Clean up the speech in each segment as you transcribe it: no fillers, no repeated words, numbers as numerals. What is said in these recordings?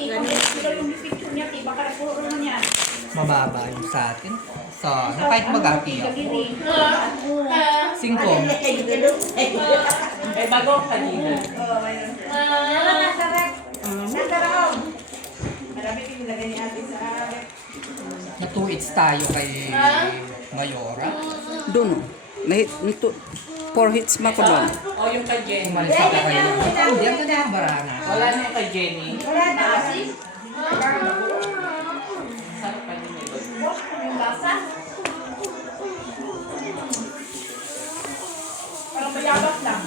Pag yung picture niya, baka puro naman yan. Mababa yung sa atin. So, ano kahit mag-ati yun? 5. Eh, bago ang kanina. Na 2 eats tayo kay Mayora. Doon. May 4 hits ma ko doon. O yung kay Jenny. Umalis ako kayo. Hindi, ang ganda ang barana. Wala na yung kay Jenny. Sarap pa yun ito. Parang mayabas lang.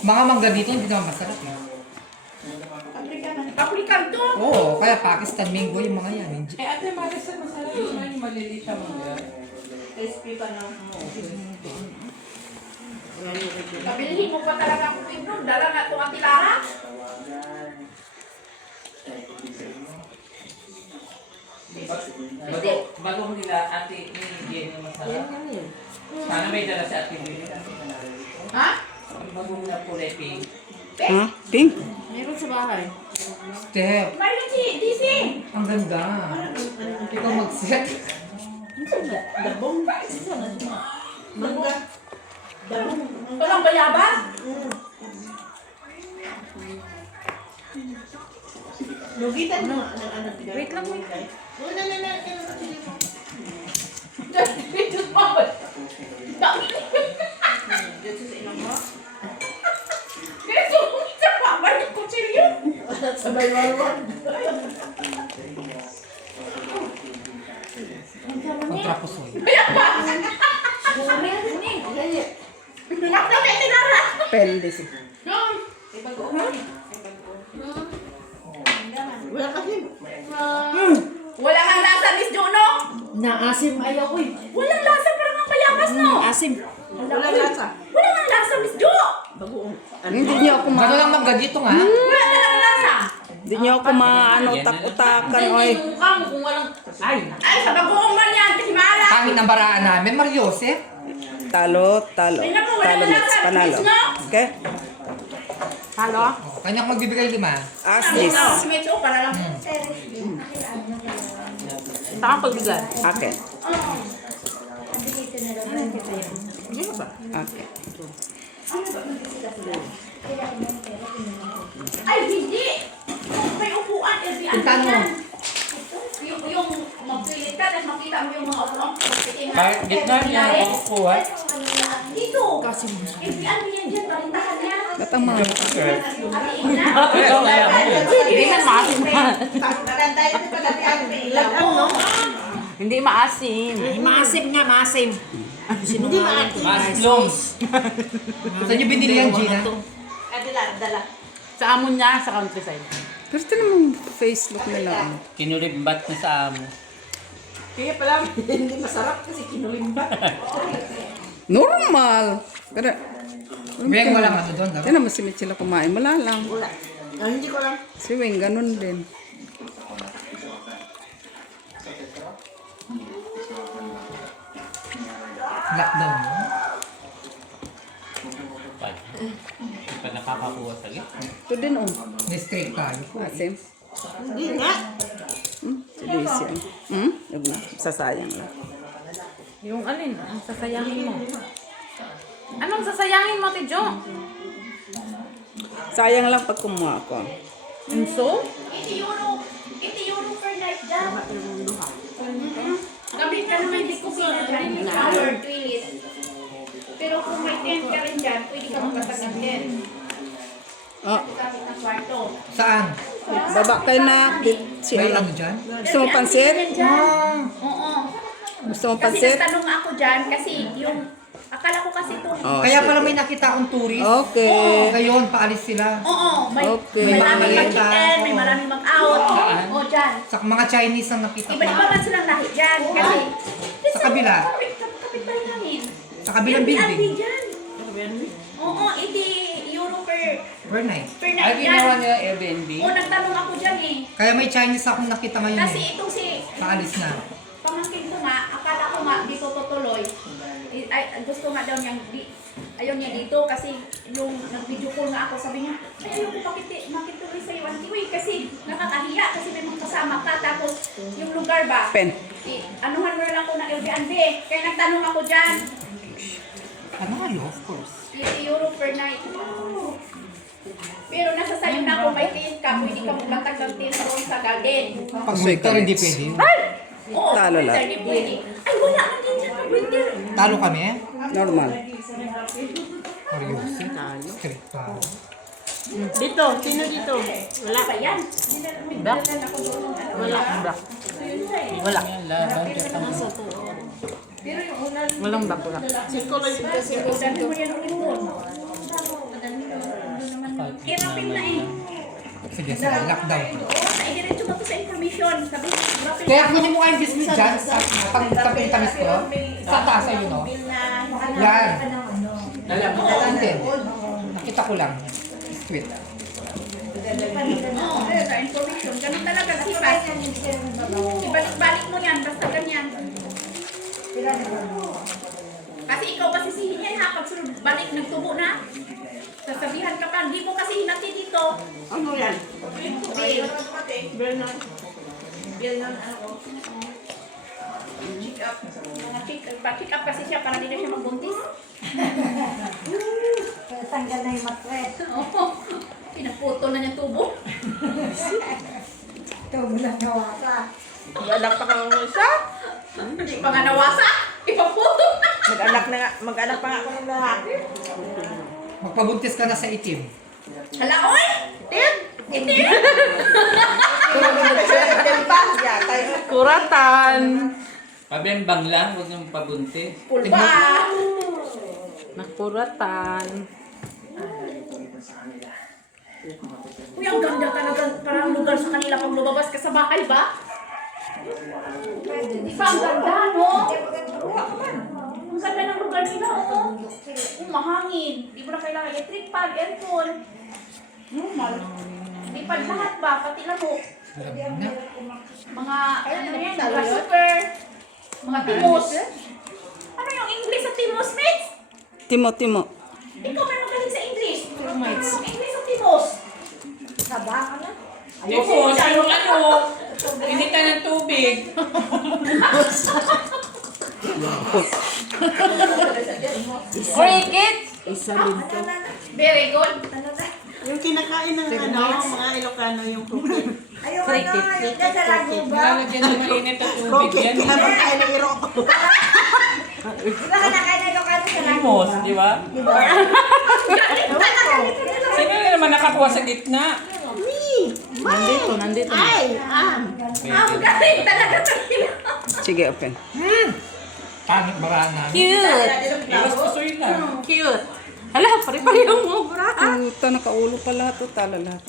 Mga mangga dito, hindi naman masarap eh. African to. Oo, kaya Pakistan mango yung mga yan. Eh, Ate Marisa, masarap yun. Yung maliliit siya mga. Crispy pa na mo. Kabilihin mo pa talaga ako ito. Dala na itong Ate Lara. Bago nila Ate ni Jenny masarap. Sana may dala si Ate Jenny. Ha? Bago nila kulay pink. Ha? Pink? Meron sa bahay. Step, Mario si DC. ang ganda. Ikaw mag-set. Dabong. Mangga. Dabong. Ito lang bayabas? Lugitan mo. Wait lang, wait. Una na. Dito pa ba? Dito sa inang mo? Dito sa pa ba? Yung kutsilyo? Sabay walwal. Kontrapusoy. Pendis. Wala kasi. Wala kang lasa, Miss Juno? Naasim ayaw ko eh. Walang lasa, parang ang mayabas, no? Asim. Walang lasa. Wala kang lasa, Miss Jo. Hindi niyo ako Gano'n lang mangga dito nga. Wala talagang lasa. Hindi niyo ako maano utak-utakan oy. Yung mukha mo kung walang... Ay! Ay, sa bagoong man yan, kasi maalat. Pangit ang baraan namin, Mariose. Talo. Talo mix panalo. Okay? Halo? Kanya ko magbibigay 5. Aslis. Si Mecho, para lang. Saan pagbigay? Okay. Hindi ba? Okay. Ay, hindi. May upuan, Puntahan mo. Yung magpilit ka, tapos makita mo yung mga upuan. Kahit gitna niya, kukuha. Dito. Ano yan dyan, palintahan niya. Ba't ang mga... Hindi man maasim man. Hindi maasim. Maasim nga, maasim. Sino nga maasim? Mushrooms. Saan niyo binili yan, Gina? Dala. Sa amon niya, sa countryside. Pero ito namang face look nila. Kinulimbat na sa amo. Kaya pala, hindi masarap kasi kinulimba. Normal. Pero... Weng, walang ano doon. Ito naman si Mitchell kumain. Wala lang. Hindi ko lang. Si Weng, ganun din. Lockdown mo. Hindi pa nakakakuha sa gitna. Ito din oh. Na-straight tayo. Asim. Hindi nga. Si Daisy. Huwag na. Sasayang lang. Yung alin, ang sasayangin mo. Anong sasayangin mo, Tidjo? Sayang lang pag kumuha ako. Unso? 80 euro per night dyan. Gamit ka naman yung kusina dyan. Shower, toilet. Pero kung may tent ka rin dyan, pwede ka magkatag ng tent. Oh, Gamit ng kwarto. Saan? baba kayo na. Si May ano? ano dyan? Gusto mo pansit? Oo. Gusto mo Kasi pansit? nagtanong ako dyan kasi yung... Akala ko kasi ito. Oh, Kaya sige. pala may nakita akong tourist. Okay. Ngayon, paalis sila. Oo. May, Okay. may May maraming mga mag-in, may oo. maraming mag-out. Oo, dyan. Sa mga Chinese ang nakita ko. Iba-iba man silang lahi dyan. Kasi... Sa kabila. Kapit ba namin? Sa kabilang Airbnb building. dyan. Oo, 80 euro per Overnight. night Ay, ginawa dyan. niya Airbnb. Oo, nagtanong ako dyan eh. Kaya may Chinese akong nakita ngayon Kasi eh. itong si Paalis na. pamangkin ko nga, akala ko nga dito tutuloy. Ay, gusto nga daw niyang, ayaw niya dito kasi yung nag-video call nga ako, sabi niya, ay ayaw ko makituloy sa'yo, Auntie Wei, kasi $1 ba? Pen. Anuhan mo na lang ko ng Airbnb. Kaya nagtanong ako dyan. Ano kayo, of course. €80 per night. Pero nasa sayo na ako may tent ka. Pwede ka maglatag ng tent doon sa garden. Pag winter, hindi pwede. Oo, Talo winter, lang. hindi pwede. Ay, wala man din dyan pag winter. Talo kami. Normal. Seryoso. Strict pa. Dito, sino dito? Wala ba yan? Black? Wala, black. Wala. Pero yung una, Walang black, wala. sabi mo yan ulit doon. Hirapin na eh. Sige, sige. Lockdown. Naidiretso mo to sa information. Sabi, hirapin Kaya kunin mo kayong biscuit dyan sa pagtamis ko. Sa taas ayun, no? Yan. Hindi. Nakita ko lang. Sweet. Oo, sa information. Ganun talaga, sipas. Ibalik-balik mo yan, basta ganyan. Kasi ikaw pa sisihin yan ha, pag sunod balik, nagtubo na. Sasabihan ka pa, hindi mo kasi hinati dito. Ano yan? Check up. Mga check up kasi siya para hindi na siya magbuntis. Tanggal na yung matwet. Oo. Pinaputo na niya tubo. Ito mo lang nawasa. Mag-anak pa kang isa? Hindi pa nga nawasa. Ipaputo na. Mag-anak pa nga ako ng lalaki. Magpabuntis ka na sa itim. Hala, oy! Itim! Itim! Kuratan. Pabembang lang, huwag niyong pabuntis. Pulba! Nakuratan. Uy, ang ganda talaga. Parang lugar sa kanila pag lumabas ka sa bahay ba? Di ba ang ganda, no? Ang ganda ng lugar nila, oh. Mahangin. Di mo na kailangan electric fan, aircon. Normal. Di pa lahat ba? Pati lamok. Mga, ano yan, mga super. Mga timos. Ano yung English sa timos, mates? Timo. Ikaw meron galing sa English. English sa timos. Saba ka na. Tipos, ano? Initan ng tubig. Cricket. Very good. Yung kinakain ng mga Ilocano yung croquet. Ayaw ka Cricket. na, ayaw ka sa lago ba? Lalagyan ng mainit ang tubig Croquet, yan. kaya magkain ng iro. Di ba kinakain ng Ilocano sa lago Timos, ba? di ba? Di ba? Sino na naman nakakuha sa gitna? Nandito. Ay, Ang galing talaga kanila. Sige, open. Pangit marana. Cute. Iwas pusoy lang. Cute. Hala, pare-parehong mo, bra. Puta, nakaulo pa lahat. O, tala lahat.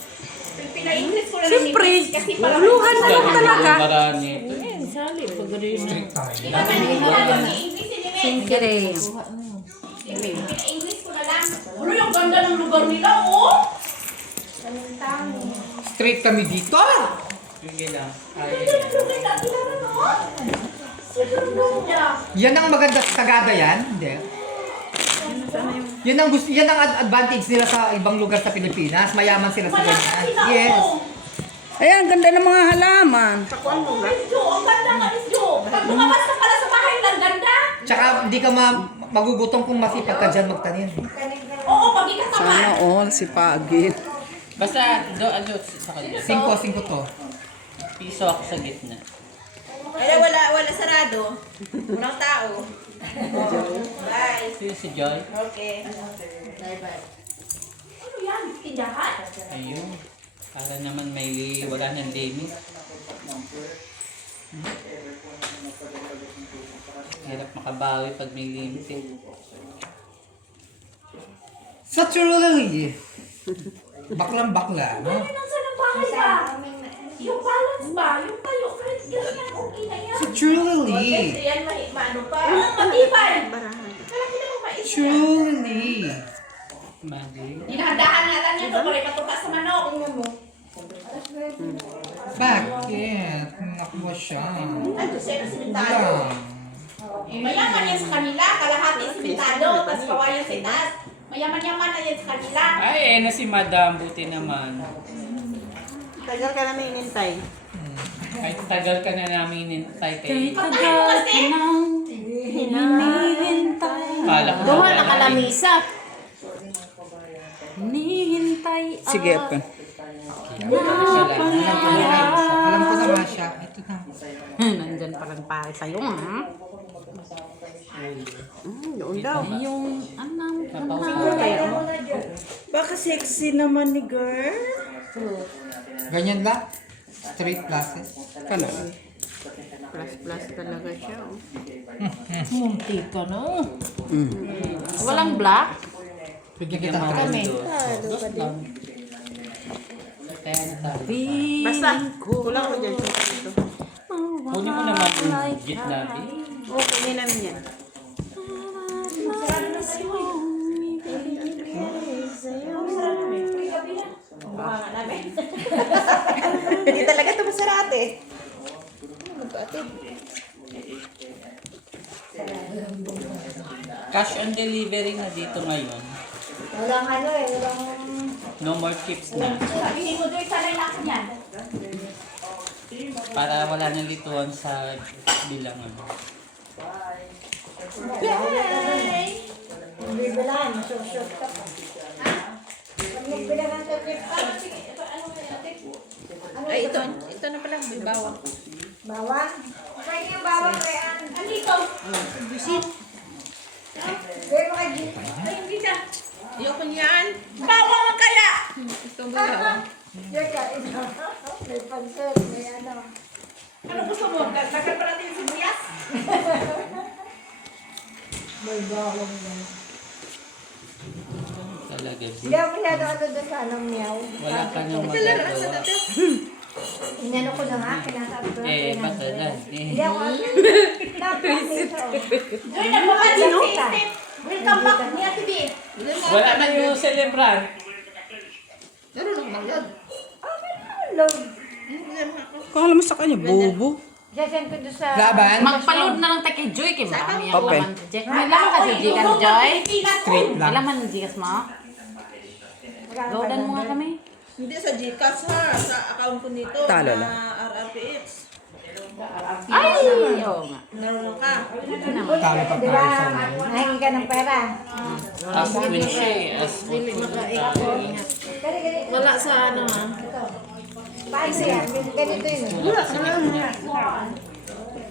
Pina-English ko na Siyempre, kasi parang uluhan na lang talaga. Marani. Strict tayo. Siyempre. Pina-English ko na lang. Ano yung ganda ng lugar nila, oh? Straight kami dito. Sige lang. Yan ang maganda sa Sagada yan. Hindi. Yan ang gusto, yan ang advantage nila sa ibang lugar sa Pilipinas. Mayaman sila sa ganyan. Yes. Ayan, ganda ng mga halaman. Ang ganda nga, Isyo. Pag lumabas ka pala sa bahay, ang ganda. Tsaka hindi ka magugutom kung masipag ka dyan magtanim. Oo, pag ikataman. Sana all si Pagin. Basta, ano, sa kanya. 5 to. Piso ako sa gitna. wala sarado. Walang tao. Bye. Sino si Joy? Okay. Ano yan? Tindahan? Ayun. Para naman may wala ng limit. Hirap makabawi pag may limit eh. Sa truly. Baklang-bakla, no? Ano nang sa bahay ba? Yung balance ba? Yung tayo, kahit ganyan, okay na yan. Sa truly. Yan, maano pa. Oo, matibay. Kaya hindi mo maisip. Truly. Magic. Dinahandaan nga lang yan, ito pala ipatuka sa manok. Bakit? Nakuha siya. Ano sa'yo, simentado? Wala. Mayaman yan sa kanila, kalahati simentado, tapos kawayan sa itaas. Mayaman-yaman na yan sa kanila. Ay, na si Madam. Buti naman. Tagal ka na may inintay. Kahit tagal ka na namin hinintay Kahit kay... tagal ka nang hinihintay. Kala ko Duha wala na kalamisa. Hinihintay Sige, Apan. Alam ko naman siya. Ito na. Nandyan pa lang pare sa'yo, ha? Doon daw. Yung anam ko Baka sexy naman ni girl. Ganyan lang. Straight classes. Kanan. Plus talaga siya. Oh. Munti ka na. Walang black? Bigyan kita ng Kami. Basta, kulang ko dyan. Kunin mo naman yung gitna. Okay, hindi namin yan. Hindi talaga ito masarap eh. Cash on delivery na dito ngayon. Walang ano eh, walang... No more chips na. Sabihin mo doon, sanay na ako niyan. Para wala nang lituan sa bilangan. Bibilan, short ka pa. Pag nagbilangan sa trip pa, sige, ano mo yan, ate? Ay, ito na pala, may bawang. Bawang? Pwede yung bawang, Rean. Andito. Bisit. Pwede mo kay Jim. Ay, hindi na. Ayoko niyan. Bawang ang kaya! Ito ba bawang? Yan ka, ito. May pansot, may ano. Ano gusto mo? Lagyan pa natin yung sibuyas? May bawang na. Talaga. Hindi ako masyado ano doon sa anong miyaw. Wala ka nang magagawa. Inano ko na nga, kinasabi ko na. Matagal. Hindi ako ano. Joy, nagpapansin si Steve. Welcome back niya, Tibi. Wala na yung celebrant. Load. Kala mo sa kanya, bobo. Jason ko doon sa... Laban. Magpaload na lang tayo kay Joy. Kay marami ang Okay. laman. Jack, may laman ka sa Gcash, Joy? Straight May lang. laman ng Gcash mo? Loadan mo nga kami. Hindi sa Gcash ha, sa account ko nito. Talo na lang. RRPX. Ay! Oo nga. Meron ka. Talo pa Di tayo ba, sa nahingi ka ng pera. As when siya as Wala sa ano ha. Paano yan? Ganito yun.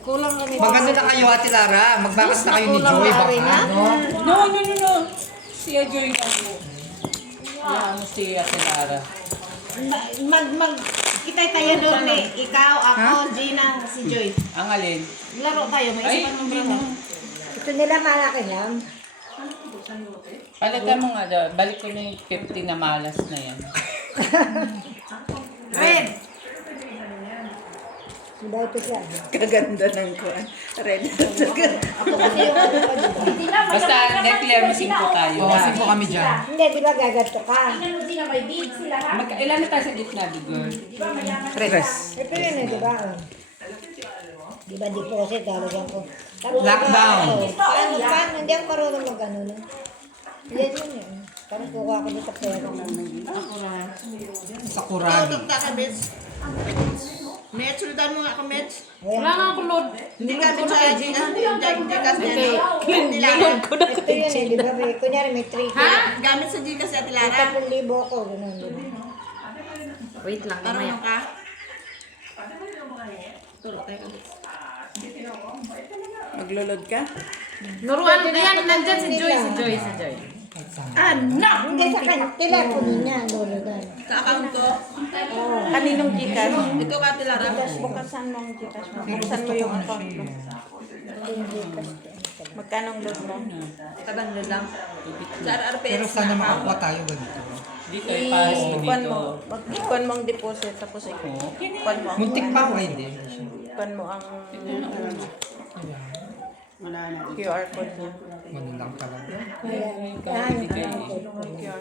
Kulang kami. Maganda na kayo, Ate Lara. Magbakas na kayo ni Joy. Baka, no? No. Siya Joy na mo. Ano si Ate Lara? Kitay tayo doon eh. Ikaw, ako, Gina, si Joy. Ang alin? Laro tayo. May Ay, isipan mo hindi ba? na. Ito nila malaki lang. Palitan mo nga daw. Balik ko na yung 50 na malas na yan. Red! Dahil ito siya. Kaganda ng kuwan. Red. Ako kasi yung ano pa dito. Hindi na, Basta declare mo 5 tayo. Oo, kasi po kami dyan. Hindi, di ba gagato ka? Ilan na tayo sa gitna, di girl? Tres. Ito yun eh, di ba? Di ba deposit, talagang ko. Lockdown. Paano? Hindi ako marunong mag-ano na. Yan yun eh. Parang kukuha ko dito sa pera. Sa Kuragi. Tutok ka, Mets. Mets, sultan mo nga ako, Mets. Wala nga ako load. Hindi ka sa Gcash niya. Niload ko na Ito yun eh, di ba? Kunyari may 3K. Ha? Gamit sa Gcash ni Ate May Lara? 3,000 ako. Ganun, di ba? Wait lang. Mamaya. Marunong ka? Turo tayo. Maglulod ka? Nuruan. Ayan, nandyan si Joy. Hindi sa kanya. Telepono niya, lolo doon. Sa account ko? Kaninong Gcash? Ito ka, Ate Lara. Bukasan mo ang Gcash mo. Buksan mo yung account mo. Magkano ang load mo? 700 lang. Sa RRPX Pero sana makakuha tayo ganito. Dito, ipares mo Ikuan dito. mo. Ikuan mo ang deposit. Tapos ikuan mo ang... Muntik pa ako hindi. Ikuan mo ang... QR code niya. Ano lang talaga. QR code niya.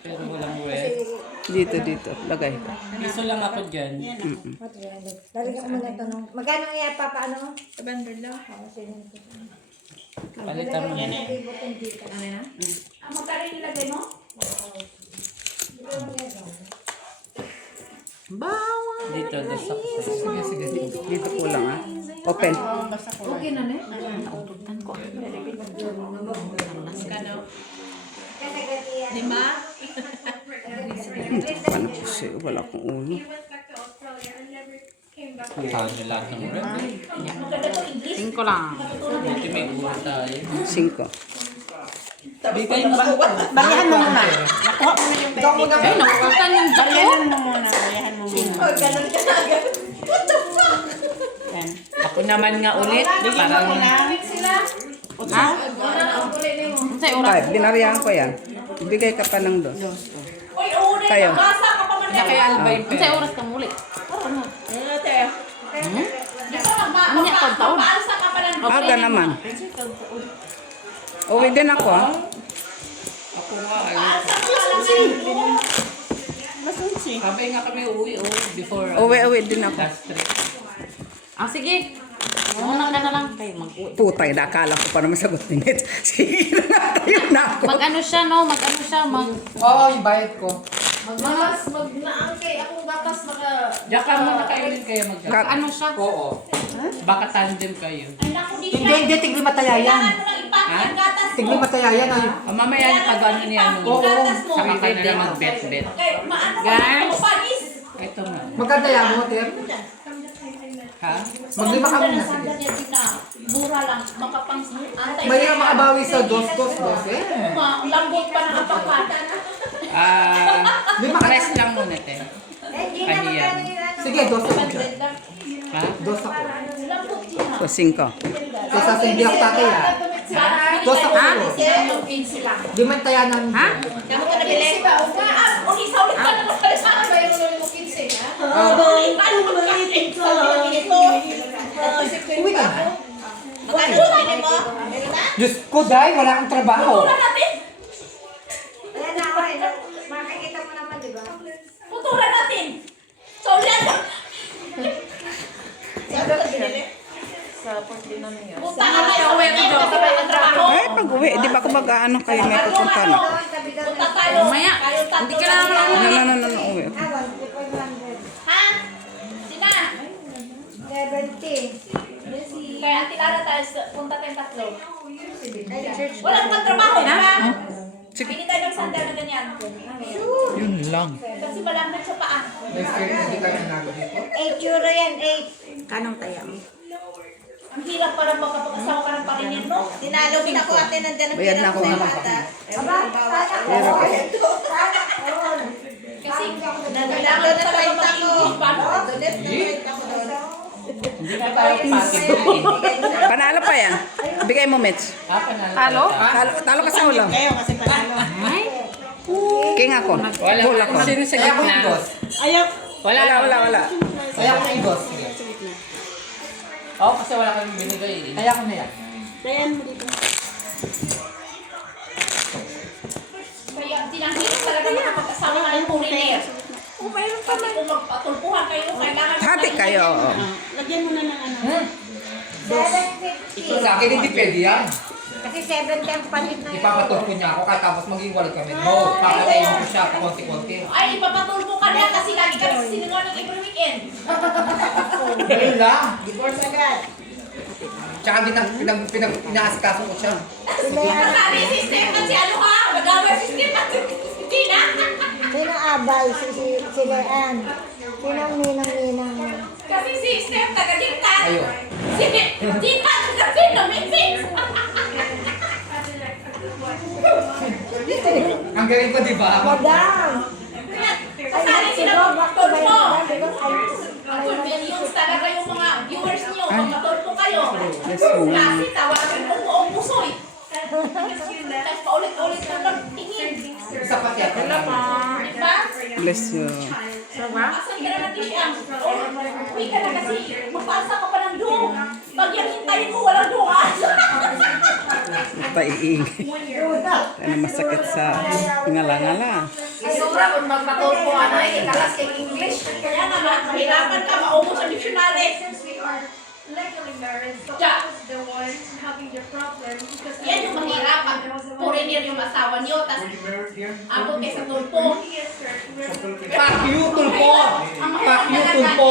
Pero walang wet. Dito. Lagay. Piso lang ako dyan. Lalagyan ko muna ito nung... Magkano nga papaano? 700 lang. Palitan mo na. Ano yan? Magkano nilagay mo? Bawang. Dito, nasa ko sa'yo. Sige, sige, sige. Dito ko lang ha. Open. Okay na ne? Ano kasi, wala akong ulo. Paano lahat ng red? Maganda to English. 5 lang. Buti may ulo tayo. 5. Di kayo mag... Barihan mo muna. Nakuha mo na yung pwede. Ay, nakukutan yung dako. Barihan mo muna. Barihan mo muna. Ganun ka na agad. Yan. Ako naman nga ulit. Bigyan mo Parang... muna. Ha? Ang sa'yo oras. 5. Binarihan ko yan. Ibigay ka pa ng 2. Uy, uri, Kayo. nabasa ka pa man. Kaya albay Ang sa'yo oras ka muli. Ano, te? Di ba magpaalsa ka pa lang. Aga naman. Uwi din ako ha. Ako nga. Paalsa ka pa lang ngayon. Masunsi. Sabi nga kami uwi, before... Uwi din ako. Last trip. Ah, sige. Muna ka na lang. Kayo mag-uwi. Putay, nakala ko pa naman sagot ni Nets. Sige na, tayo na ako. Mag-ano siya, no? Mag-ano siya, Oo, yung bayad ko. Magnaang kay akong gatas maka... Diyan ka muna kayo din kayo mag Mag-ano siya. Oo. Baka tandem kayo. Ay naku, di Hindi, hindi, tigli mataya yan. Kailangan mo lang ipakit ang gatas mo. Tigli mataya yan. Ay. Mamaya na pag-ano niya. Oo. Gatas mo. Saka ka na lang mag-bet-bet. Kay, maano ka Guys. mo, panis. Ito nga. Maganda yan mo, Tim. Ha? Maglima ka muna, sige. Sandal niya din na mura lang, makapang antay. May makabawi sa dos eh. Ang lambot pa ng apakat. Press lang muna, te. Pahiyan. Sige, dos ako dyan. Ha? Dos ako. Lambot din na. So, 5. Kesa sa hindi ako tatay ha. Dos ako sa'yo. Di man tayanan. Ha? Damo ka nabili? Isa ulit ka na lang pala sa akin. Uwi ka. Magkano nabili mo? Diyos ko, Day, wala kang trabaho. Putulan natin. Makikita mo naman, di ba? Putulan natin. So, yan. Punta ka tayo. Uwi ko dyan. Kasi may trabaho. Ay, pag uwi, di ba ako mag-ano kayo may pupunta na? Punta tayo. Mamaya. Hindi ka na naman No, uwi. Ha? Sina? 70. Kaya Ate Lara tayo, punta tayong tatlo. Walang pagtrabaho, di ba? Pili tayo ng sandal na ganyan. Yun lang. Kasi malamnan sa paa. Hindi ka na nago dito. 8 euro yan, 8. Kanong taya mo? Ang hirap para makapag-asawa ka ng parinyan, no? Tinalo din ako ate nandiyan ang Bayad na ako ng Kasi Nagalaman na tayo ako. paano? Hindi na tayo pati. Panalo pa yan. Bigay mo, Mitch. Talo? Talo ka sa ulo. Kayo kasi panalo. Ay. King ako. Wala. Full ako. Sino sa Kaya ko gitna? yung dos. Ayaw. Wala. Kaya ko yung dos. Oo, kasi wala kang binigay. Kaya ko na yan. Tayan mo dito. Kaya tinanghirap talaga makapag-asawa ka ng foreigner. Kasi kung magpatulpuhan kayo, kailangan... Hati kayo. Oo. Lagyan mo na ng ano. 750. Sa akin hindi pwede yan. Kasi 70 ang palit na yun. Ipapatulpo niya ako katapos maging wala kami. No, papatayin ko siya pa konti-konti. Ay, ipapatulpo ka na kasi lagi ka nagsisinungaling every weekend. Ganun lang. Divorce agad. Tsaka pinaasikaso ko siya. Kasali si Stefan si ano ha? Mag-away si Stefan si Tina. Sino abay? Si Leanne. Sino ang ninang-ninang? Kasi si Steph taga-Dintan. Ayun. Si Dintan taga-Pinominfix. Ang galing ko, di ba? Madam! Kasali sila magpatulpo. Yung talaga yung mga viewers niyo, magpatulpo kayo. Kasi tawagan mo buong pusoy. Tapos paulit-ulit na lang tingin. Isa pa siya. Diba? Bless you. Asan ka na natin siya? Uwi ka na kasi. Magpasa ka pa ng doon. Pag yan hintayin mo, walang doon. Paiingay. Ano masakit sa ngala-ngala. Sobra kung magpatulpo ka na, ikalas kay English. Kaya naman, mahirapan ka, maubos ang dictionary. Yan yung mahirapan. Foreigner yung asawa niyo, tapos abot kayo sa tulpo. Fuck you, tulpo! Fuck you, tulpo!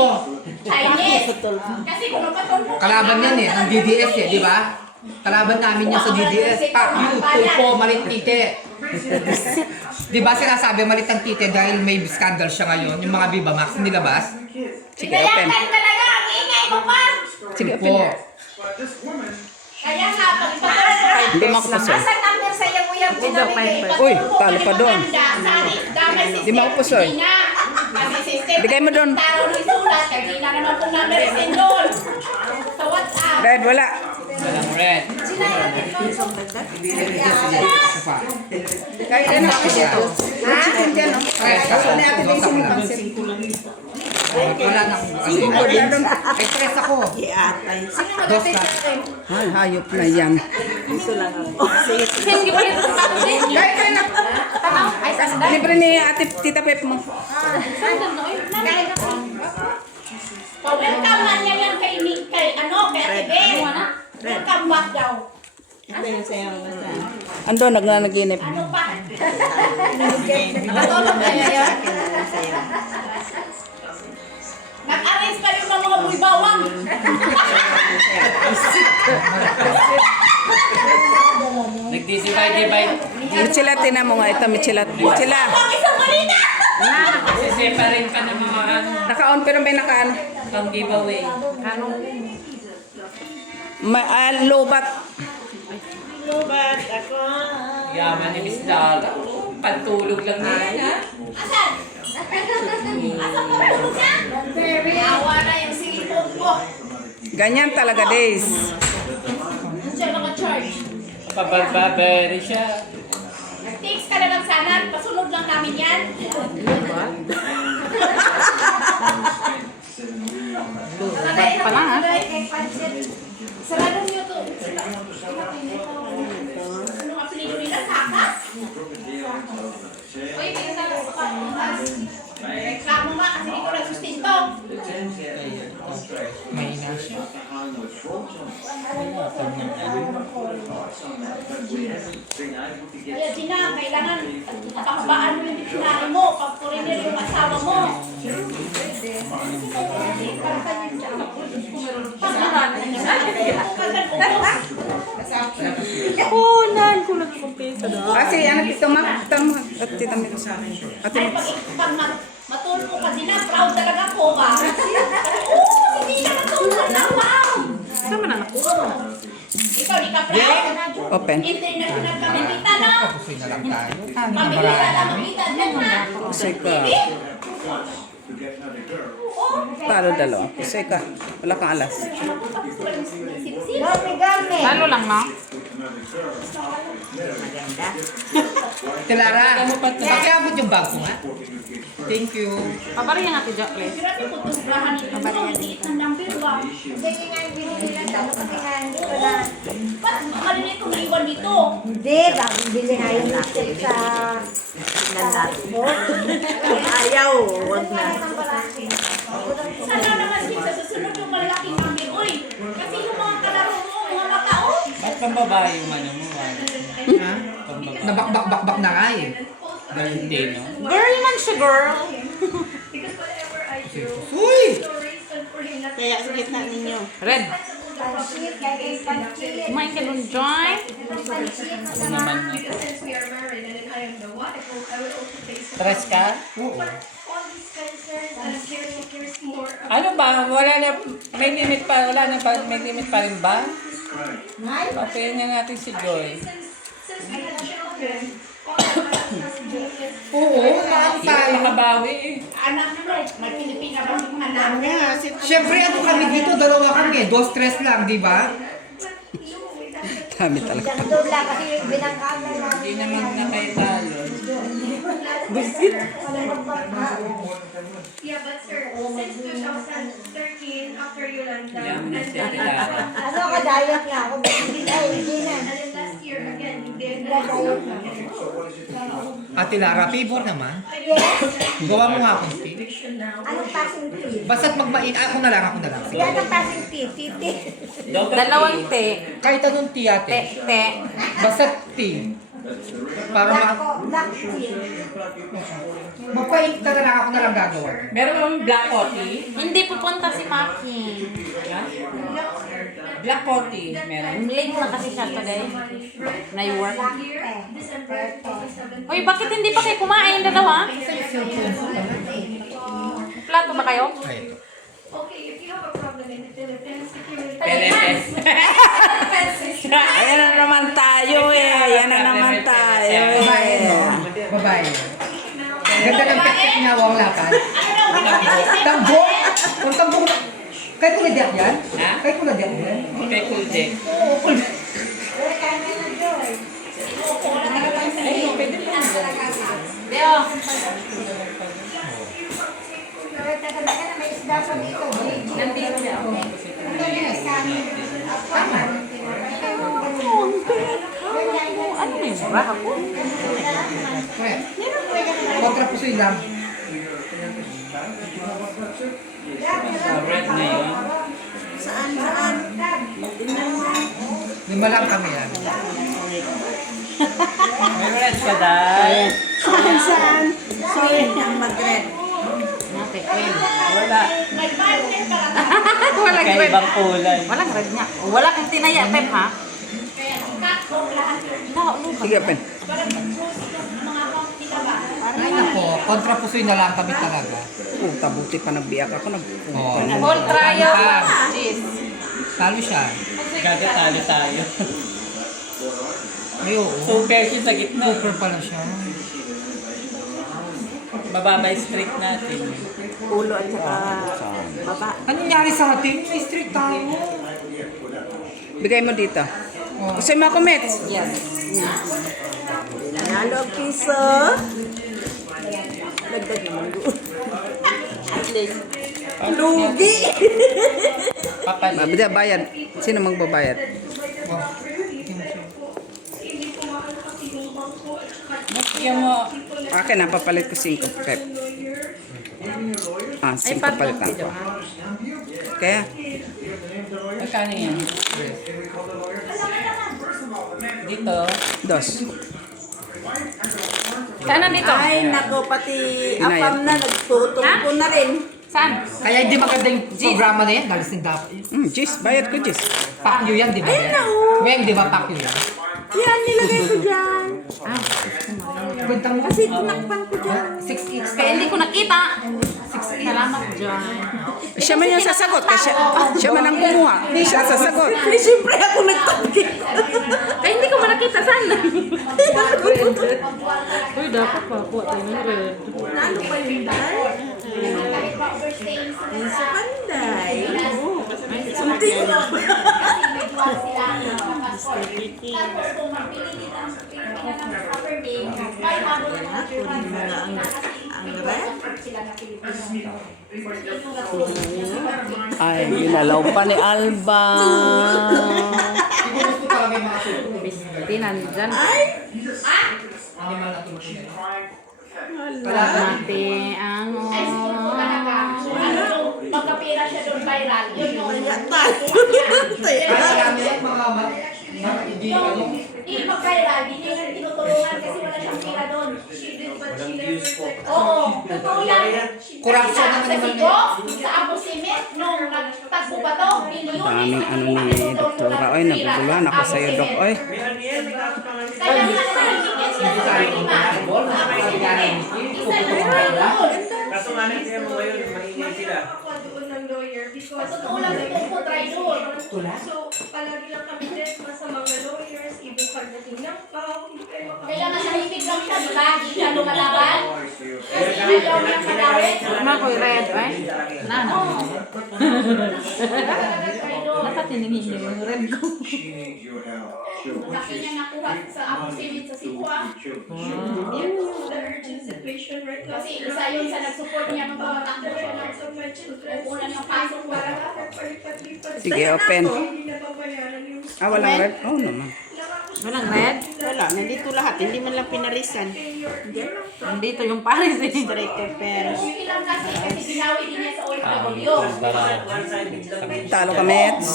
Kasi kung napatulpo ka, Kalaban yan eh, ang DDS eh, di ba? Kalaban namin yan sa DDS. Pak, you, tulpo, malit tite. Di ba sinasabi malit ang tite dahil may scandal siya ngayon, yung mga Viva Max nilabas? Sige, open. Pinayakan talaga, ang ingay mo pa. Sige, open. Po. Kaya nga, pag Hindi makupusoy. Asan number sa iyo, Kuya? Uy, talo pa doon. Di makupusoy. Bigay mo doon. Taro ng isulat, hindi na naman pong number is enroll. Sa WhatsApp. Red, wala. Walang red. Kahit ano ako dito. Ha? Kahit ako na ate din sinipansin. Wala na akong express ako. Dos ka. Ay, hayop na yan. Hindi ko rin Ay, sasda. Libre ni ate Tita Pep mo. Welcome man niya yan kay Ate Ben. Welcome back daw. Ito yung sayo na sa... Ando, nagnanaginip. Ano pa? Nakatulog na niya yan. Nag-arrange pa yung mga buibawang. Nagdisibay-dibay. Michilat, tinan mo nga ito, Michilat. Michilat. Ang isang malina. Siseparin ka ng mga Naka-on pero may naka-ano. pang giveaway. Lobat. Lubat ako. Yaman ni Miss Dara. Pantulog lang na yan, ha? Asan? Asan pa tulog niya? Awa na yung silipon ko. Ganyan talaga, Days. Diyan naka-charge. Pabarbaberi siya. Nag-text ka na lang sana. Pasunod lang namin yan. pa lang, ha? Sarado niyo to. Anong apelido nila? Sakas? Uy, reklamo nga kasi dito nagsustinto. May ina siya. Kaya Gina, kailangan pahabaan mo yung dictionary mo. Pag-foreigner yung asawa mo. Kunan ko na itong peso daw. Kasi ano dito, ma? Tama. At Tita Pep sa akin. Ate Ay, Max. pag matulpo ka Gina, proud talaga ko ba? Oo, hindi na natulpo na, wow! Saan mo na nakuha mo? Ikaw, di ka proud? Open. International kami kita na. Kapusoy na lang tayo. Tama na Pamilya na marami. makita dyan na. Kusay ka. Talo dalawa. Kusay ka. Wala kang alas. Gami. Lalo lang, no? Tilara, pakiabot yung bag ko nga. Thank you. Pabarihan natin dyan, please. Grabe po itong brahan nito. Ang liit ng number ba? Sige nga yung binili lang sa kasi nga hindi ko na. Ba't makalina itong naiwan dito? Hindi, bakit bili nga yung listed sa... Ayaw, wag na. Sana naman din sa susunod yung malaking number. Uy, kasi yung mga kalaro mo, mga matao. Ba't pang babae yung ano mo, ha? Ha? Nabakbak-bakbak na nga eh. Valentino. Girl man siya, girl. Uy! Kaya sa gitna ninyo. Red. Pansit, kaya pansit. Kumain ka nun, Joy. Ano naman niya? Stress ka? Ano ba? Wala na, may limit pa, wala na pa, may limit pa rin ba? Papayin nga natin si Joy. Oo, bakit tayo? Makabawi eh. Anak mo, may Pilipina ba yung anak? Siyempre, ano kami dito, dalawa kami. 2-3 lang, di ba? Dami talaga. Isang dula kasi yung binangkaan na namin. Hindi naman na kayo talo. Yeah, but sir, since 2013, after Yolanda, Yaman na and siya Tilara. Ano ka, diet nga ako. Ay, hindi na. then last year again, you did. Diet na. Ate Lara, favor naman. Yes. Gawa mo nga akong tea. Anong passing tea? Basta't magmain, ako na lang. Sige. Yan ang passing tea. Titi. Dalawang te. Kahit anong tea ate. Te. Basta't tea. Para Black tea. mapaint na lang ako na lang gagawa. Meron kami black coffee. Hindi pupunta si Maki. Black coffee, meron. Late na kasi siya today. Na-work. December 2017. Uy, bakit hindi pa kayo kumain dalawa? Plato ba kayo? Ay, Okay, if you have a problem in the Philippines, if you will Penetes. Ayan na naman tayo eh. Ayan na naman tayo babae eh. mo. Babae. Ganda ng pekpek niya, wang lapan. Tambo? Kung tambo ko na... Kaya ko na-diak yan? Ha? Kaya ko na-diak yan? Okay, cool day. Oo, cool. Leo. May isda pa dito. Nandito siya. Ano na yung bra ko? Kaya, kontra pusoy lang. Red na yun. Saan? Lima lang kami yan. May red ka dahil. Saan? Sorry, ang mag-red. Nate, Queen. Wala. Walang red. Kaibang kulay. Walang red niya. Wala kang tinaya, Pep, ha? Sige, Pen. Ay nako, kontra pusoy na lang kami talaga. Puta, buti pa nagbiyak ako. Oo. Whole trial. Ah. Jeez. Talo siya. Gagatali tayo. Ay, oo. Super siya sa gitna. Super pala siya. Bababa yung street natin. Ulo at saka baba. Ano nangyari sa atin? May street tayo. Bigay mo dito. Oh. Gusto mo ako, Mets? Yes. Nanalo ang piso. Dagdag naman doon. At least. Lugi! Papalit. Mabida, bayad. Sino magbabayad? Oh. Bukyan mo. Akin na, papalit ko 5 pep. Ah, 5 palitan ko. Kaya, Magkano yan? Dito. 2. Saan nandito? Ay, nako, pati Inayat. apam na, nagtutong ko na rin. Saan? Kaya hindi maganda yung programa na yan. Dalis ng dapat. Jis, bayad ko, Jis. Pakyo yan, di ba? Ayun na, oh. Ngayon, di ba pakyo yan? Yan, nilagay ko dyan. Ganda mo. Kasi tinakpan ko dyan. 6 Kaya hindi ko nakita. Salamat, John. Siya man yung sasagot. Kasi siya man ang kumuha. Siya sasagot. Eh, siyempre ako nagtagi. Kaya hindi ko nakita. Saan? Uy, dapat pa ako. Tayo ng red. Nalo pa yung dahil? Sa panday. Sunting mo. Kunin mo na ang red. Ay, ginalaw pa ni Alba. Siguro gusto talaga yung mga sulit. Di nandyan. Animal na tulog yan. Mati ang... Ay, siguro po talaga. Ano, magkapira siya doon viral. Yun yung Marami yan, mga kaibigan mo. Hindi mag-viral, hindi nga tinutulungan kasi wala siyang pira doon. Oo, totoo yan. Corruption naman Sa naman Sigo, sa Abu Simet, nung nagtagpo pa to, bilyon. Daming ano ni Doktora. Oy, naguguluhan ako sa'yo, Dok. Oy. Kaya nga naman, hindi siya sa Lima. Isa lang tayo. Kaso nga lang kaya mo ngayon, maingay sila. Doon ng lawyer because Totoo lang ito po, try doon. so palagi lang kami din sa mga lawyers, even pagdating ng pao, hindi kayo Kaya nga nahimik lang siya, di ba? Hindi siya lumalaban. Kasi ayaw niya kadawit. Ano ko red, eh? Nano. Try doon. Dapat tinigil yung red ko. Kasi niya nakuha sa Abu Simet sa Cebu. the urgent situation right now. Kasi isa yun sa nag-support niya nung tumatakbo siya ng So my children, una ng pasok para palipat-lipat Sige, open. hindi na babayaran yung Ah, walang red? Oo naman. Walang red? Wala, nandito lahat. Hindi man lang pinarisan. Nandito yung Paris eh. Straight to Paris. Okay lang kasi ginawi din niya sa OFW. Talo ka, Mets.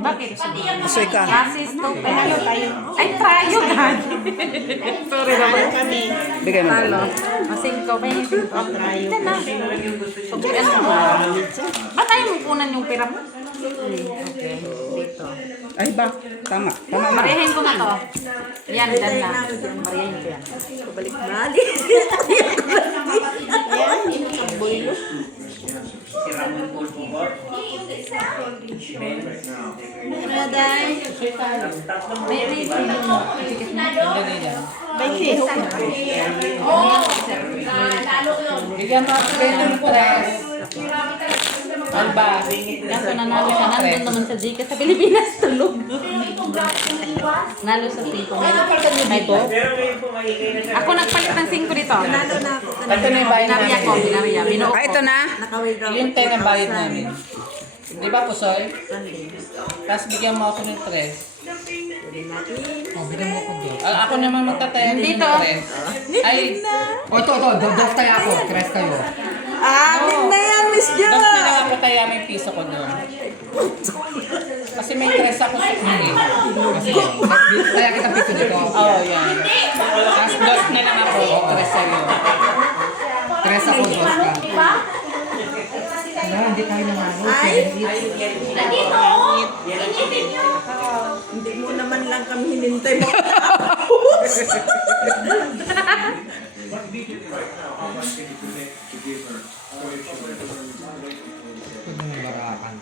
Bakit? Pusoy ka. Basis to Panalo tayo. Ay, tayo gan. Sorry Panalo naman. kami. Bigay mo. Talo. Masing ko ba yung sing ko? Tayo. Yan na. Sobrang mo. Ba't tayo mo kunan yung pera mo? Okay. Dito. Ay ba? Tama. Tama na. Mariahin ko na to. Yan, dyan na. Mariahin ko yan. Lalo yun. Bigyan mo ako kayo ng press. Ano ba? Kaso nanalo ka. Nandun naman sa Gcash sa Pilipinas. Tulog. Nalo sa 5. May to. Pero ngayon po maingay na siya. Ako nagpalit ng 5 dito. Ito na yung bayad Binariya ko. namin. Binariya. Binuo Ah, ko. ito na. Yung 10 ang bayad namin. Di ba, Pusoy? Tapos bigyan mo ako ng 3. Oh, bigyan mo ako doon. Ako naman magtataya din Dito. ng 3. Ay, Oh, ito. Dos tayo ako. Tres kayo. Amin na yan, Miss dos na lang ako taya may piso ko doon. Kasi may 3 ako sa kunin. Kasi kaya kita pito dito. Oo, yan. Tapos dos na lang ako. 3 sa'yo. Tres ako, dos ka. Diba? Wala, hindi tayo nanalo. Nandito, oh. Initin nyo. Hindi mo naman lang kami hinintay mo. Barakan.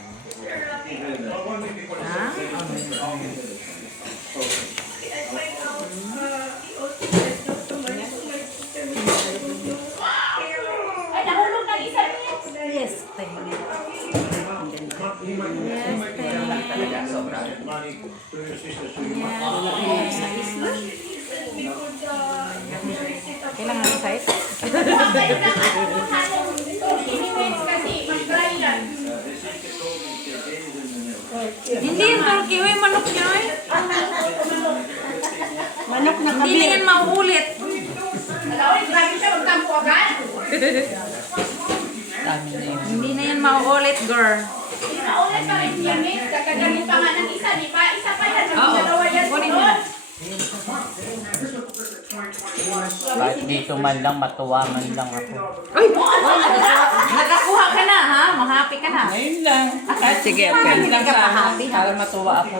Ay, nahulog ng isa niya. Yes, thank you. Yes, thank you. Kailangan ng size? Kayo na kasi mag-try yan. Hindi yung turkey. Uy, manok niya eh. Manok na Hindi na yan mauulit. Alawin, grabe siya magtampo agad. Dami na yun. Hindi na yan mauulit, girl. Naulit pa rin yan eh. Kakagaling pa nga ng isa, di ba? Isa pa yan. Oo. Dalawa yan. Kunin mo na. Kahit dito man lang, matuwa man lang ako. Uy! Nakakuha ka na, ha? Mahappy ka na. Ngayon lang. Kahit Sige, ngayon okay. lang Hindi ka sana, pa happy, ha? para matuwa ako.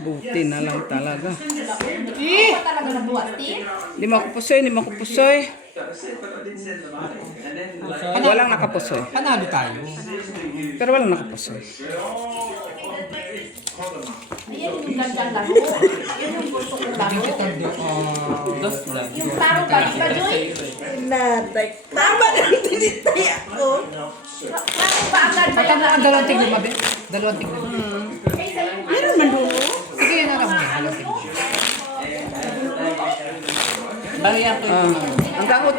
Buti na lang talaga. Ako talaga nabuhat, Tim. Di mo ako pusoy, di mo ako pusoy. Walang nakapusoy. Panalo tayo. Pero walang nakapusoy. Ayan yung gandang laro. Yun yung gusto kong laro. Dos lang. Yung klaro ba, di ba, Joy? Natay. Tama na tinitay ako. Klaro ba agad ba Pagka yung ang dalawang tignan mabi. Dalawang tignan. Kaysa yung Meron man dulo. Sige, yan na lang. Dalawang tignan. Bariyan ko yung... Hanggang 8.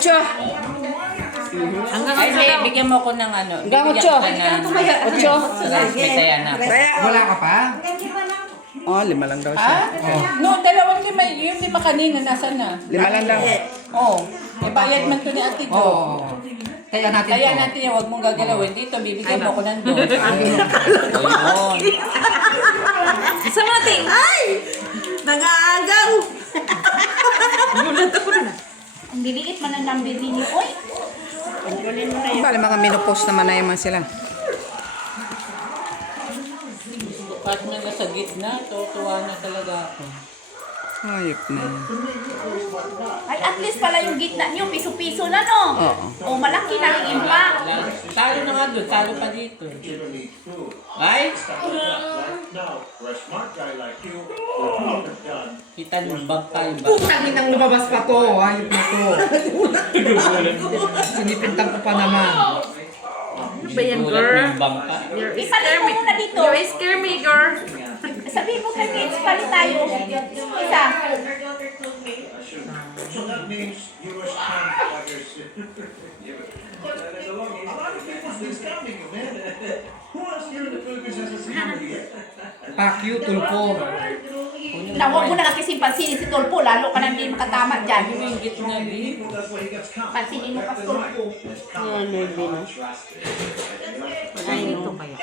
Hanggang Ay, sa may daw. bigyan mo ko ng ano. Hanggang bibigyan 8. kita ng- 8. May taya na. Kaya, Wala ka pa? oh, 5 lang daw siya. Ah? No, 2 lima. Yung 5 kanina, nasa na? 5 lang daw. Oo. Ibayad man to ni Ate Jo. Oo. Kaya natin Kaya to. natin yung huwag mong gagalawin. Dito, bibigyan mo ko ng doon. Ayun. Sa mga ting. Ay! Nag-aagaw! Ang liliit man ang number ninyo. Oy! Bale, mga minopost naman na yaman sila. Kahit na nasa gitna, tutuwa na talaga ako. Ayop na yan. Ay, at least pala yung gitna nyo, piso-piso na, no? Oo. O, malaki na rin impact. Talo na nga doon, talo pa dito. Ay? Kita ng bangkay ba? Putang inang lumabas pa to. Ayop na to. Sinipintang ko pa naman. Ba yan, Gulat mo girl? yung bangka. Ipalit mo muna dito. You scare me, girl. Sabihin mo kay Mitch, palit tayo. Isa. Pakyu, tulpo. Na huwag mo na kasi pansinin si Tulpo, lalo ka na hindi makatama dyan. Ingit na, Bi. Pansinin mo pa si Tulpo. Yan, may bino. Ay, ito kaya.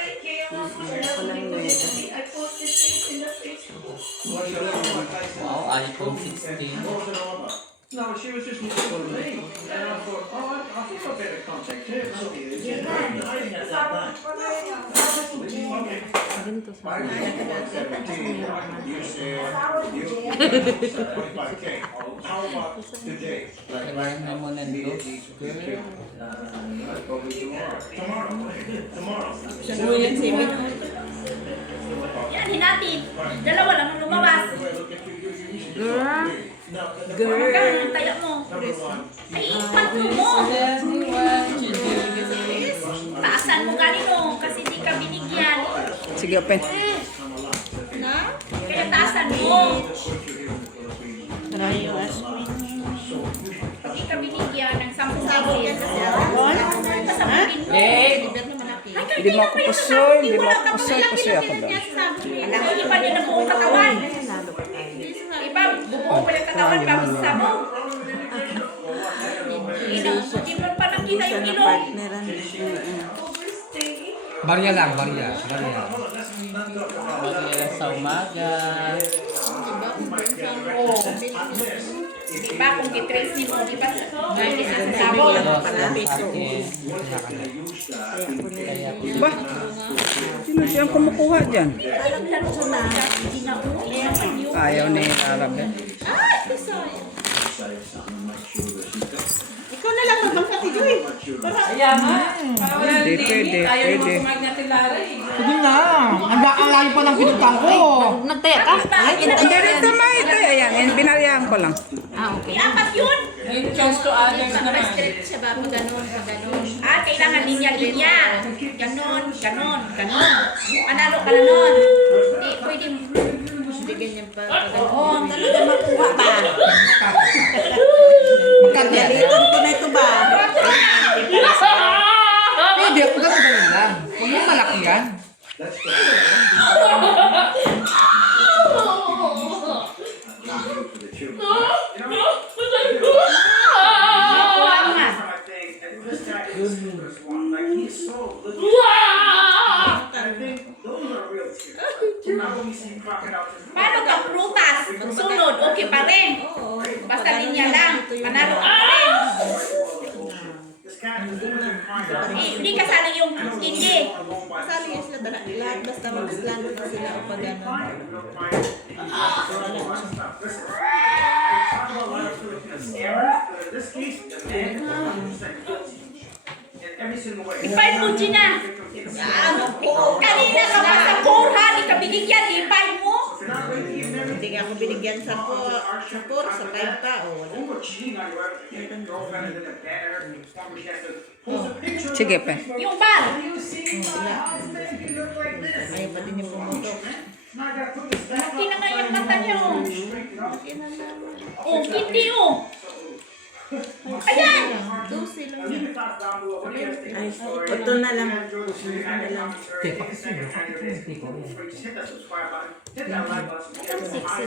I posted things in the Facebook. Wow, iPhone 16. No, she was just looking for me. And I thought, oh, I think I better contact her. Ganito sa Kailangan na mo ng dos. Yan, Simi. Yan, hinatid. Dalawa lang ang lumabas. girl. Magkano tayo mo? Ay, patlo mo. Taasan mo ganino kasi di ka binigyan. Sige, open. Kaya taasan mo. Rayo, Asmin. Pag di ka binigyan ng 10 sabon. Pasabugin mo. Hindi mo ako pasoy, hindi mo ako pasoy, pasoy ako daw. Alam ko, iba niya na buong katawan. Iba, bubuo pa yung katawan bago sa sabon. Hindi mo pa nakita yung ilong. Barya lang, barya. Magkaya sa umaga. Diba, kung kitrace mo, diba, dahil sa sabon. Ba? Sino siyang kumukuha dyan? Ayaw ni Arab eh. Ikaw na lang magbangka, Tijoy. Kaya nga. Para wala Pwede, din. pwede, Ayaw mo pwede. kumain natin Lara eh. Sige na. Ang layo pa ng pinutang ko. Nagtaya ka? Ay, Hindi rin tamay ito. Ayan, binaryahan ko lang. Ah, okay. Apat yun. May chance to others naman. Siya ba, pag ganon. Kailangan linya-linya. Ganon. Panalo ka na nun. Hindi, pwede mo. Oo, talaga makuha ba? Magkano yan? Dalitan ko na ito ba? Pwede ako ganun lang. Huwag mo malaki yan. Kulang nga. Paano ka prutas? Sunod, okay pa rin. Basta linya lang. Panalo ka pa rin. Hindi kasali yung hindi. Sali yung sila lahat basta mag-slang na sila o pag gano'n. I-file mo, Gina. Kanina ka pa sa kurha, di ka binigyan, i-file mo. Hindi nga ako binigyan sa kur, sa 5 tao. Sige, pe. Yung bal. Ayaw pa din yung pumutok. Laki na nga yung mata niya, oh. Oh, hindi, oh. Ayan! Ay, ito na lang.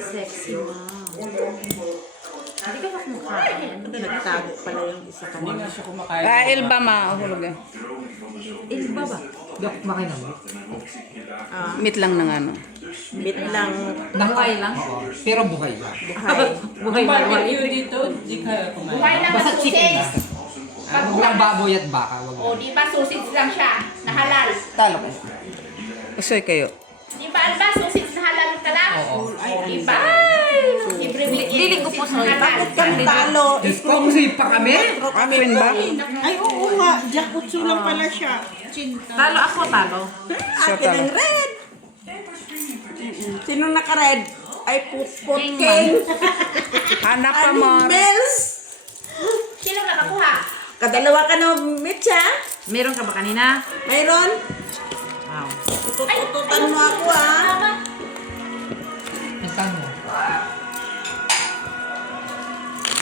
Sexy, Hindi ka mas mukha. Nagtago pala yung isa Hindi nga siya kumakain. Ilba mahulog eh. Ilba ba? Hindi ako kumakain ng Meat lang ng ano. Bit lang Buhay lang? Pero buhay ba? buhay. Buhay Ang buhay. barbecue dito, di ka kumain. Buhay lang Basta ang chicken lang. sausage. Walang baboy at baka. Wag Oh, di ba sausage lang siya, na halal. Talo ko. Pasoy kayo. Di ba, Alba, sausage na halal ka lang? Oo. Di ba? Libre weekend. Dili ko po sa halal. Kang talo. Diyos ko, masayip pa kami. Amin ba? Ay, oo nga. Jakutsu lang pala siya. Talo ako, talo. Siya Akin talo. ang red. Sino naka-red? Ay, King. Hanap pa mo. Bells. Sino nakakuha? Kadalawa ka na, Mitcha. Meron ka ba kanina? Mayroon? Wow. Tutututan mo ako, ah. Tama. Minsan mo.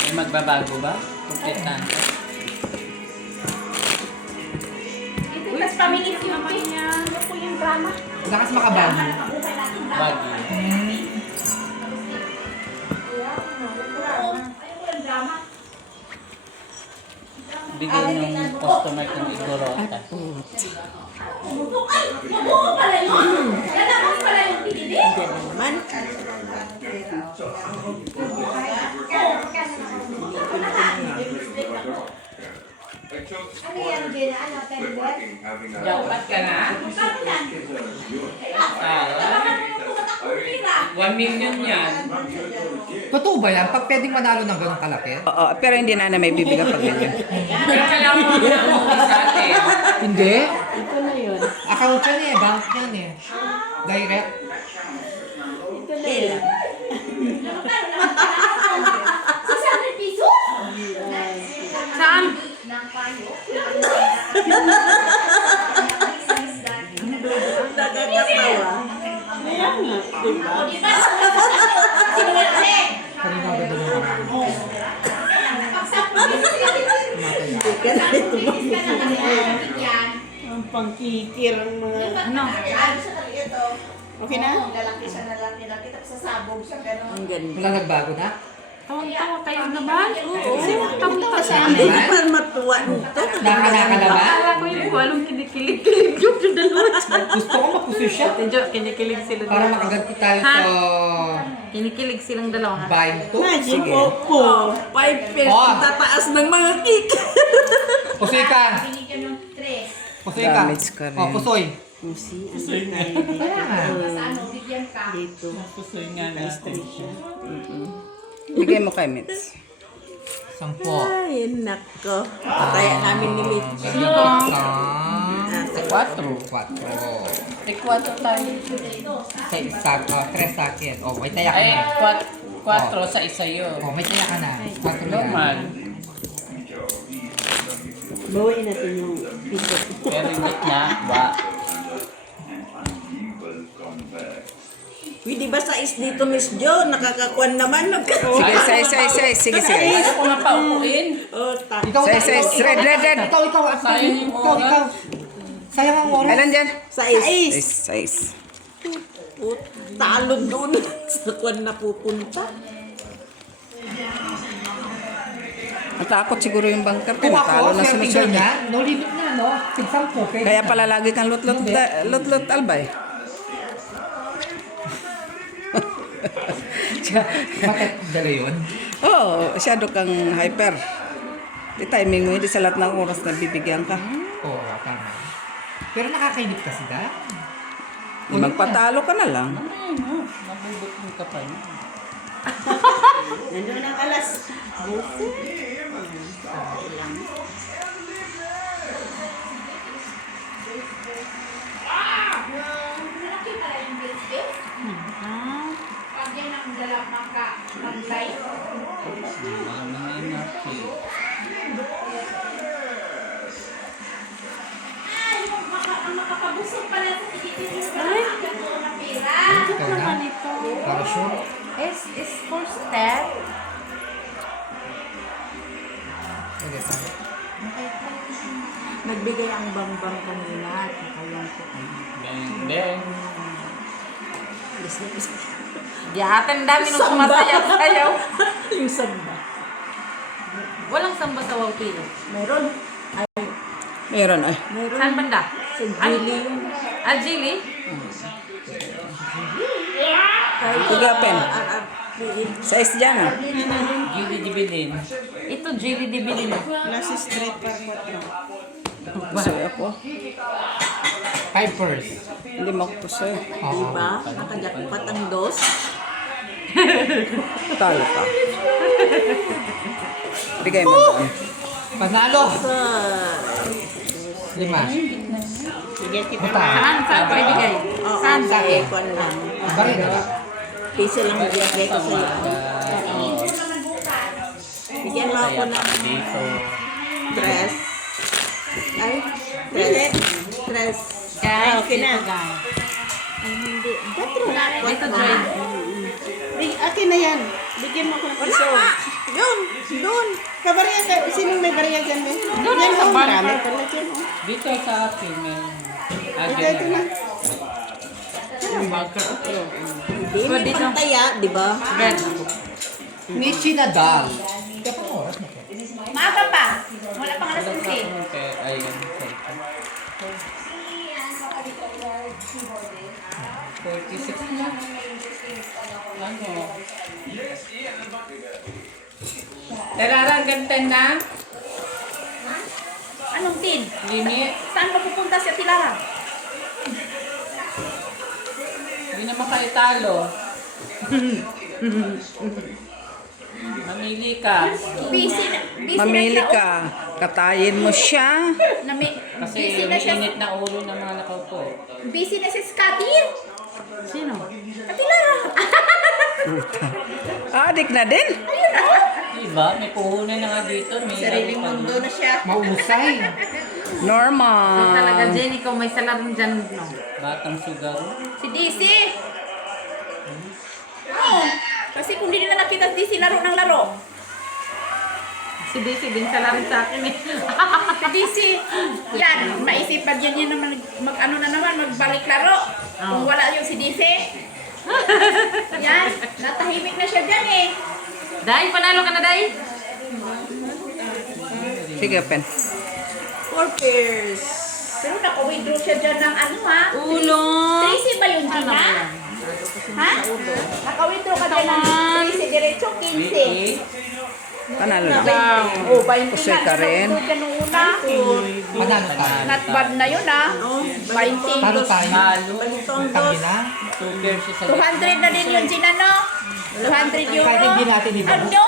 May magbabago ba? Complete na. Ito yung mas pamilit yung niya. Ano po yung drama? Lakas makabago. Buhay natin drama. Baggy. bigay ng customer ng Igorota. Ay, mabuo pala yun. Lalabas pala yung pinili. Naman. Ano yan, Gina? Ano, tender? Jackpot ka na? Magkano yan? Kailangan mo yung tumatakbong pira. 1 million yan. Totoo ba yan? Pag pwedeng manalo ng ganong kalaki? Oo, pero hindi na may bibigay pag ganyan. Pero kailangan mo na sa atin. Hindi. Ito na yun. Account yan eh. Bank yan eh. Direct. Ito na yun. Sa 100 pesos? Saan? Nakakatawa. Kaya nga, diba? Di ba? Sinuwerte. Kanina ba doon ang Pagsapot mo sila dito. Teka na ito. Ka na kami yan. Ang pangkikir ang mga... Ano? Okay na? Lalaki siya na lang nila. Kita sa sabog siya, gano'n. Ang ganda. Wala nagbago na? Tawang-tawa kayo naman. Oo. Tawang-tawa sa Hindi amin. naman matuwa nito. Naka-naka na ba? Akala ko yung walong kinikilig-kilig yung dalawa dyan. Gusto ko maposisyon. Medyo kinikilig sila Para dalawa. makaganti tayo Ha? sa Kinikilig silang dalawa. ha? buying to. Sige. Opo. 5 pesos. Oh. Tataas ng mga cake. Pusoy ka. Binigyan ng 3. Pusoy ka. Damage ka rin. Oh, pusoy. Pusi, ano tayo dito? Kaya nga. Sa ano, bigyan ka. Dito. Pusoy nga natin. Bigay mo kay Mitz. 10. Ay, nako. Kaya namin ni Mitch. Ay, 4. 4. May 4 tayo. Sa isa, 3 sa akin. Oh, may taya ka Ay, na. 4 sa isa yun. Oh, may taya ka na. 4 yan. Normal. Bawain natin yung piso. Pero wait na, ba? Uy, di ba sa is dito, Miss Jo? Nakakakuan naman. Sige, size. Sige. Ayaw ko na paupuin. Oh, Ikaw, Size. Red. Ikaw. Sayang yung oras. Sayang ang oras. Ilan dyan? Sa is. Size. Talo doon. Sa kuan na pupunta. Natakot siguro yung bangker Kung kaya ako, natalo na fair figure sunod-sunod. na, no limit na, no? 10 okay? Kaya pala lagi kang lutlot albay. Bakit dala yun? Oo, masyado kang hyper. Di timing mo, hindi sa lahat ng oras na bibigyan ka. Oo, tama. Pero nakakainip kasi da. Di magpatalo ka na lang. Mabubutin ka pa yun. Nandun ang alas. Malaki pala yung bills, babe. Pag yan ang dala maka-pantay. Ay, ang makakabusog pala sa tititilis ka lang ang gano'n na pera. Ikaw na? Para sure? Is for step. Okay, tama. Nagbigay ang bambang kanina at nakayang ko. Then, Yata, ang dami nung sumasayaw-sayaw. Yung samba. Walang samba sa Wawpilo. Meron. Meron ay. Saan banda? Sa Jilly yun. Jilly? Sige, open. Size dyan ah. Gili dibilin. Ito, Jilly Dibilin. Nasa street par 4. Pusoy ako. 5 Hindi mo ako pusoy. Oo. Diba? Nakajakpat ang dos. Talo ka. Bigay mo doon. Panalo! Sa... 5. Sige, kita Buta. Saan? Saan ko ibigay? Oo, Saan? sa aircon lang. Bari na ba? Piso lang bigay ko sa'yo. Bigyan mo ako ng Dito. dress. Ay, dress. Guys, Okay na. dito, guys. Ay, hindi. Dito na. Dito, Joy. Akin na yan. Bigyan mo ako ng piso. Yun, doon. Kabarya ka. Sinong may barya dyan? Doon na sa bar. Marami pala dyan. Oh. Dito sa akin, may... Ito na. Hindi, may dito. pantaya, di ba? Red. Nichi Nadal. Kaya pang oras na po. Maaga pa. Wala pang alas 11. Ayun. 46 na. Ano? Tararang gantan na. Anong tin? Limit. Saan mapupunta si Ate Lara? Hindi naman kayo talo. Mamili ka. Busy Mamili na siya. ka. Katayin mo siya. Kasi Busy na siya. init na ulo ng mga nakaupo. Busy na si Scotty. Sino? Ate Lara. Adik na din. Diba? May puhunan na nga dito. May Sariling mundo na siya. Mausay. Normal. Talaga, Jenny, ikaw may salarin dyan, no? Batang sugar. Si DC. Oo. Kasi kung di nila nakita si DC laro ng laro. Si Daisy din salarin sa akin eh. Si DC. Yan. Maisipan yan yan naman. Mag-ano na naman. Magbalik laro. Kung wala yung si DC. Yan. Natahimik na siya dyan eh. Day, panalo ka na, Day? Sige, Pen. 4 pairs. Pero naka-withdraw siya dyan ng ano ha? Ulo. Tracy ba yun, Gina? Ha? Naka-withdraw ka dyan ng Tracy diretso 15. Panalo lang. Oh, 20 Pusoy ka rin. Naka-withdraw dyan nung una. Panalo tayo. Not bad na yun ha. 20. Talo tayo. Talo. Tabi na. 2 pairs sa 200 na din yun, Gina, no? 200 euro. Kahit hindi natin iba. Ano?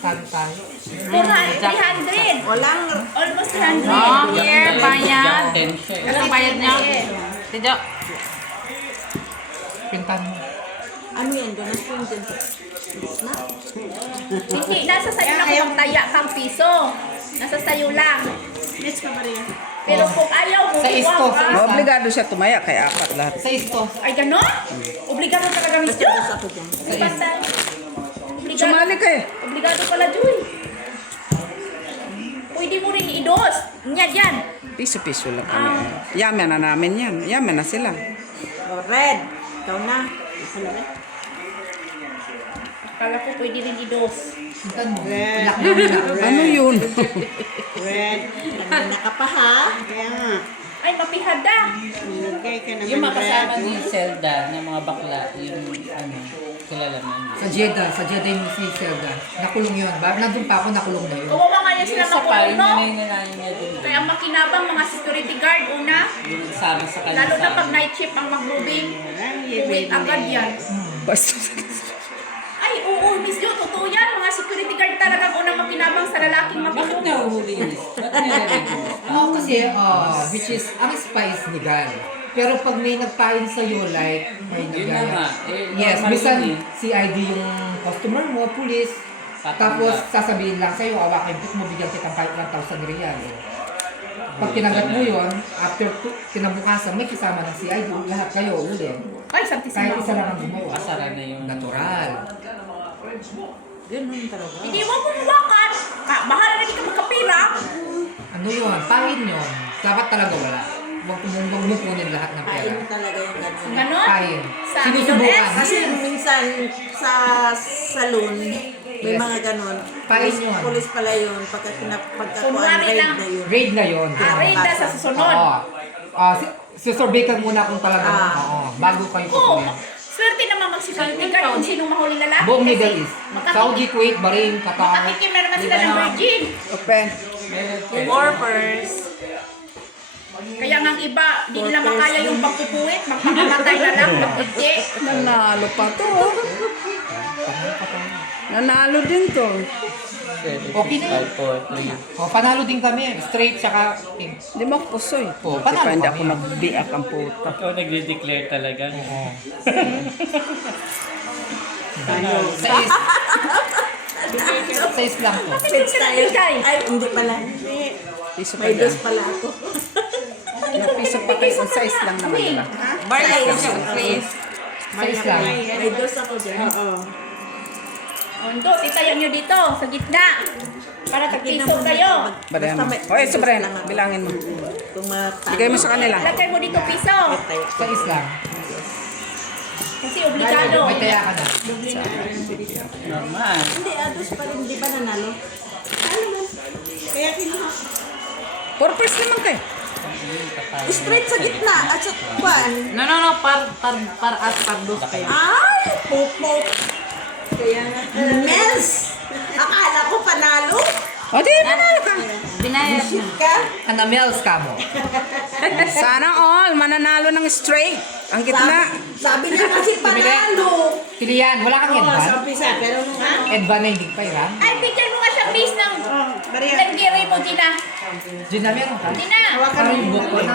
Talo tayo. 300. Walang Almost 300. Oh, here, bayad. 10 siya. Ilang bayad niya? Tidyo. Pintan mo. ano yan, donation din. Hindi, nasa sayo lang kung taya kang piso. Nasa sayo lang. Next ka ba rin? Pero kung ayaw mo, Sa isto, huwag sa ka. Obligado siya tumaya kay apat lahat. Sa isto. Ay, gano'n? Obligado talaga, Miss Jo. Ako dyan. Basta, obligado. Sumali ka eh. Obligado pala, Joy. Pwede mo rin i-dos. Yan, yan. Piso-piso lang kami. Yaman na namin yan. Yaman na sila. Oh, red. Ikaw na. Ako na rin. Akala ko pwede rin i-dos. Pintan mo. Red. Lock mo na. Ano yun? Red. Kanina ka pa ha? Kaya nga. Ay, mapihada. Nilagay ka naman Yung makasama red. ni Zelda ng mga bakla, yung ano, kilala mo yun. Sa Jeddah yung si Zelda. Nakulong yun. Nandun pa ako, nakulong na yun. Kawawa nga yan sila Yung isa pa, makulong, yung no? nanay na nanay niya din. Kaya ang makinabang mga security guard, una. Yung sama sa kanya. Lalo na pag night shift ang mag-moving. Uwi agad yan. Basta. Ay, oo, Miss Jo, totoo yan. Mga security guard talagang unang makinabang sa lalaking Bakit makulong. nahuhuli yun? Bakit nire-release? Oo, kasi, which is, ang spy is legal. Pero pag may nagpain sa'yo, like, may Yun na nga. yes, normal minsan, yun eh. CID yung customer mo, police, tapos sasabihin lang sa'yo, awakin mo, bigyan kitang 1,000 real. Pag tinanggap mo yun, after kinabukasan, may kasama ng CID, lahat kayo uli. Ay, Kahit santisima. isa lang ang gumawa. Asara na yung Natural. Ganun talaga. Hindi mo bumuwakan. Bahala na di ka magkapira. Ano yun? Pain yun. Dapat talaga wala. Huwag mo kunin lahat ng pera. Kain talaga yung gano'n. Ganon. Pain. Sa Sinusubukan. Kasi minsan sa salon, may mga gano'n. Pain yun. Pulis pala yun. Pagkakuan, Kunwari raid lang. na yun. Raid na yun. Raid na sa susunod. Oo. Susurvey ka muna kung talagang, bago kayo Oo. kukunin. Swerte naman mag-security guard kung sinong mahuling lalaki. Buong kasi Middle East. Saudi, Kuwait, Bahrain, Qatar. makatikim na naman sila ng virgin. Open. Warpers. Kaya nga ang iba, di nila makaya yung pagpupuwit, magpakamatay na lang, magkiti. Nanalo pa to. Nanalo din to. Okay na yun. 5, 4, 3. Panalo din kami. Straight, tsaka team. Di mo ako pusoy. Panalo Depende kami. ako nagbiak ang puta. Ikaw nagde-declare talaga. Sais lang to. Pets tayo. Ay, hindi pala. Piso pa May dyan. dos pala ako. Yung piso pa kayo. Ang size lang naman nila. Please. Sais lang. May dos ako dyan. Oo. Ondo, titayan nyo dito, sa gitna. Para tagpiso kayo. Badayan mo. Oy, sobra yan. Bilangin mo. Kung matalo. Bigay mo sa kanila. Lagay mo dito piso. Sais lang. Kasi obligado. May taya ka na. Normal. Hindi, dos pa rin. Di ba nanalo? Ano man? Kaya kinuha. Purpose naman kayo. Straight sa gitna at sa kwan. No, par at dos kayo. Ay, pupok. Kaya nga. Mels! Akala ko panalo. O, di, manalo ka. Binayad na. Ka? Ano, Mels ka mo? Sana all, mananalo ng straight. Ang gitna. Sabi niya kasi panalo. Pilihan, wala kang Oo, Edvan? sa umpisa, pero nung ano. Edvan na hindi pa iran? Ay, picture mo nga siya, miss, ng Maria. nag-giri mo, Tina. Gina, meron ka? Tina! Hawakan mo. Parang yung book ko na.